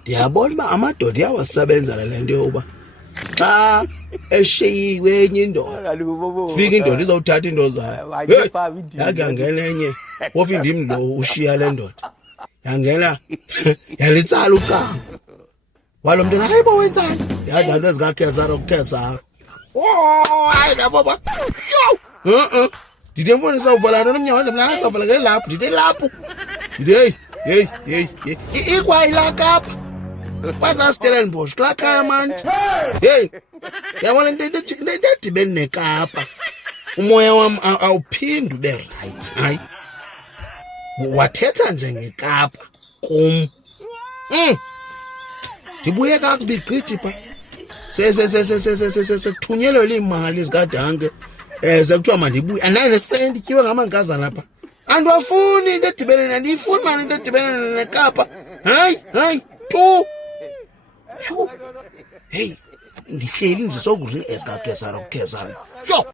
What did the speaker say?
ndiyabona uba amadoda iyawasebenzela le nto yokuba xa eshiyiwe enye indoda fika indoda izawuthatha into zayo. Heyi, yakhe yangena enye phofu ndim lo ushiya le ndoda yangena yalitsala ucango walo mntwana hayi bo wenzani yathi laa nto ezikakhesara kukhesara. Hayi nabo ndide mfundisa uvala nto nomnyango wandem nangasawuvala ngelapho ndide lapho ndide heyi ikwayilaa kapha bazaStellenbosch kulaa khaya manti. Heyi yabona into edibene nekapa umoya wam awuphindi ube rayithi. Hayi wathetha nje ngekapa kum ndibuye kakubi gqithi pha sekuthunyelelwe iimali zikadanke sekuthiwa mandibuye anayo nesenti tyiwe ngamankazana pha andiwafuni into edibene andiyifuni mani into edibene nekapa. Hayi tu heyi ndihleli nje sokudla ezikakhesara kukhesara. Yho.